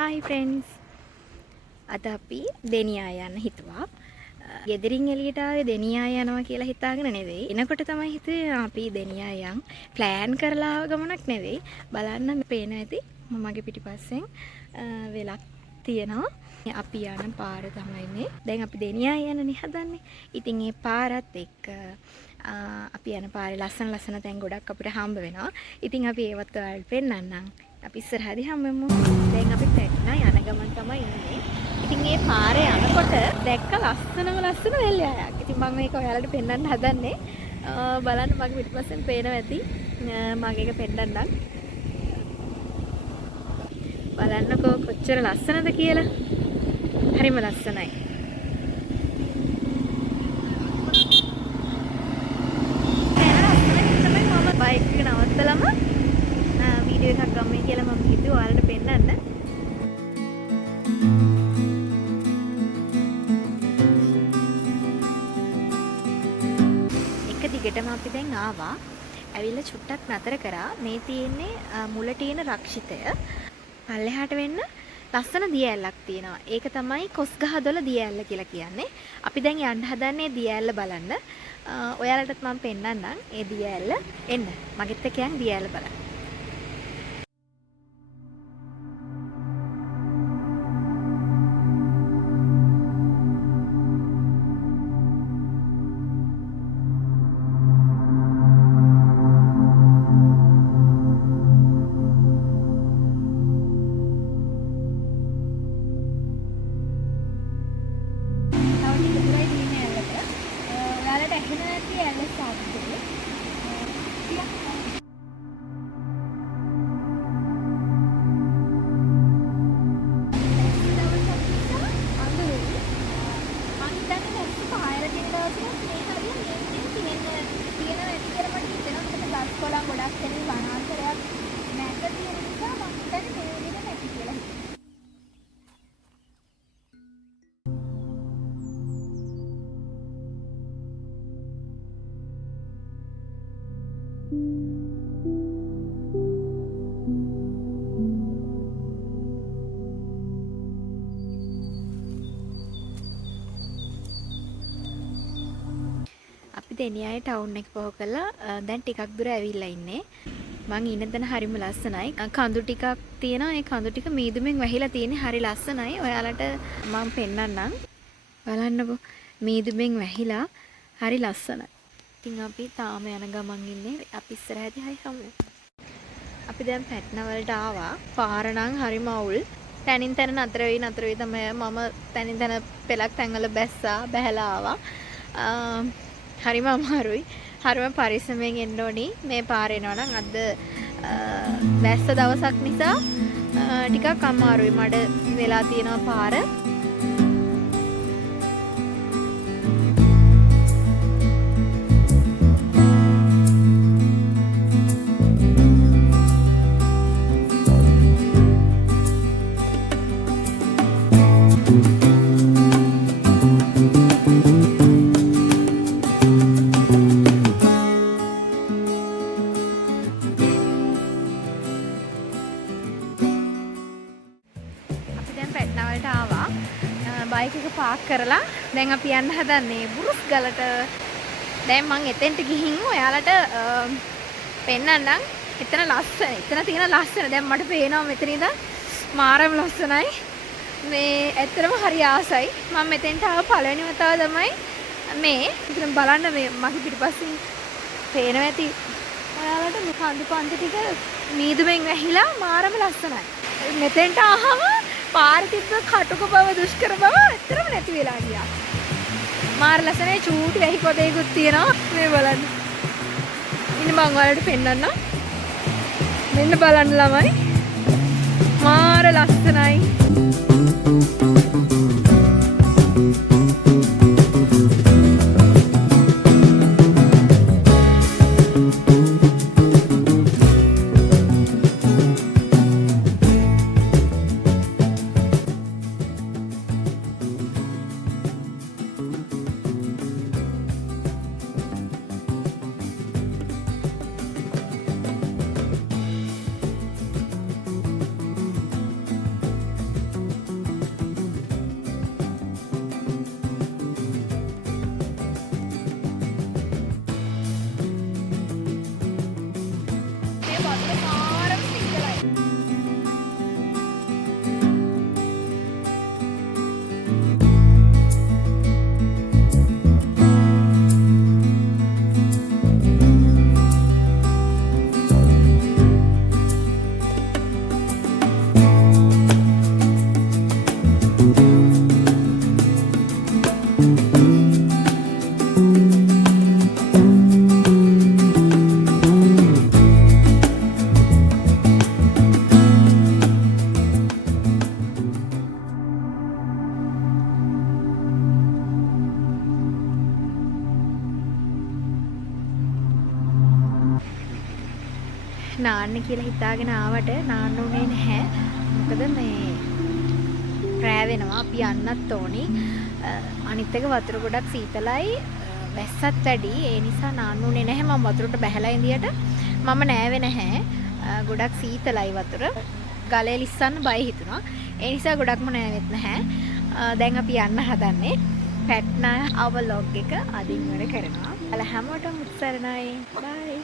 Hi friends. අද අපි දෙනියා යන්න හිතුවා. ගෙදරින් එළියට ආවේ දෙනියා යනවා කියලා හිතාගෙන නෙවෙයි. එනකොට තමයි හිතුවේ අපි දෙනියා යන් ප්ලෑන් කරලා ආව ගමනක් නෙවෙයි. බලන්න පේන ඇති මමගේ පිටිපස්සෙන් වෙලක් තියෙනවා. අපි යන පාර තමයි මේ. දැන් අපි දෙනියා යන්නනේ හදන්නේ. ඉතින් මේ පාරත් එක්ක අපි යන පාරේ ලස්සන තැන් ගොඩක් අපිට හම්බ වෙනවා. ඉතින් අපි ඒවත් ඔයාලට පෙන්නන්නම්. අපි ඉස්සරහදී හම්බෙමු. දැන් අපි පැට්නා යන ගමන් තමයි ඉන්නේ. ඉතින් මේ පාරේ යනකොට දැක්ක ලස්සන වෙල්යායක්. ඉතින් මම මේක ඔයාලට පෙන්නන්න හදන්නේ. බලන්න මගේ පිටිපස්සෙන් පේනවා ඇති. මම ඒක පෙන්නන්නම්. බලන්නකෝ කොච්චර ලස්සනද කියලා. හරිම ලස්සනයි. බයික් එක නවත්තලම වීඩියෝ එකක් ගම්මේ කියලා මම හිතුවා ඔයාලට පෙන්නන්න. එක දිගටම අපි දැන් ආවා. ඇවිල්ලා චුට්ටක් නතර කරා. මේ තියෙන්නේ මුල තියෙන රක්ෂිතය. පල්ලෙහාට වෙන්න ලස්සන දිය ඇල්ලක් තියෙනවා. ඒක තමයි කොස්ගහදොල දිය ඇල්ල කියලා කියන්නේ. අපි දැන් යන්න හදන්නේ දිය ඇල්ල බලන්න. ඔයාලටත් මම පෙන්නන්නම් ඒ දිය ඇල්ල. එන්න මගෙත් එක්ක යන් දිය ඇල්ල බලන්න. අපි දෙනියායේ ටවුන් එක පොහ කළා. දැන් ටිකක් දුර ඇවිල්ලා ඉන්නේ. මං ඉන්න තැන හරිම ලස්සනයි. කඳු ටිකක් තියෙනවා. ඒ කඳු ටික මීදුමෙන් වැහිලා තියෙන්නේ. හරි ලස්සනයි. ඔයාලට මම පෙන්නන්නම්. බලන්නකෝ. මීදුමෙන් වැහිලා හරි ලස්සනයි. ඉතින් අපි තාම යන ගමන් ඉන්නේ. අපි ඉස්සරහදී හයි හමු. අපි දැන් පැට්නා වලට ආවා. පාර නම් හරිම අවුල්. තනින් තන නතර වෙයි තමයි මම තනින් තන පෙලක් තැන්වල බැස්සා බැහැලා ආවා. හරිම අමාරුයි. හරිම පරිස්සමෙන් එන්න ඕනි මේ පාර එනවා නම්. අද වැස්ස දවසක් නිසා ටිකක් අමාරුයි. මඩ වෙලා තියෙනවා පාර. බයික් එක පාක් කරලා දැන් අපි යන්න හදන්නේ බුරුස් ගලට. දැන් මම එතෙන්ට ගිහින් ඔයාලට පෙන්නන්නම්. එතන ලස්සන. එතන තියෙන ලස්සන දැන් මට පේනවා මෙතන ඉඳන් මාරම ලස්සනයි. මේ ඇත්තටම හරි ආසයි. මම මෙතෙන්ට ආව පළවෙනි වතාව තමයි මේ. ඉතින් බලන්න මේ මගේ පිටිපස්සෙන් පේනවා ඇති ඔයාලට මේ කඳු පන්ති ටික මීදුමෙන් වැහිලා මාරම ලස්සනයි. මෙතෙන්ට ආවම පාර තිබ්බ කටුක බව දුෂ්කර බව ඇත්තටම නැති වෙලා ගියා. මාර ලස්සනයි. චූටි වැහි පොදේකුත් තියෙනවා. මේ බලන්න. ඉන්න මම ඔයාලට පෙන්නන්නම්. මෙන්න බලන්න ළමයි. මාර ලස්සනයි. නාන්න කියලා හිතාගෙන ආවට නාන්න උනේ නැහැ. මොකද මේ රෑ වෙනවා අපි යන්නත් ඕනි. අනිත් එක වතුර ගොඩක් සීතලයි වැස්සත් වැඩි. ඒ නිසා නාන්න උනේ නැහැ. මම වතුරට බැහැලා ඉඳියට මම නෑවේ නැහැ. ගොඩක් සීතලයි වතුර. ගලේ ලිස්සන්න බය හිතුණා. ඒ නිසා ගොඩක්ම නෑවෙත් නැහැ. දැන් අපි යන්න හදන්නේ. පැට්නා අවලොග් එක අදින් වැඩ කරනවා. අල හැමෝටම උත්සරණයි. බයි.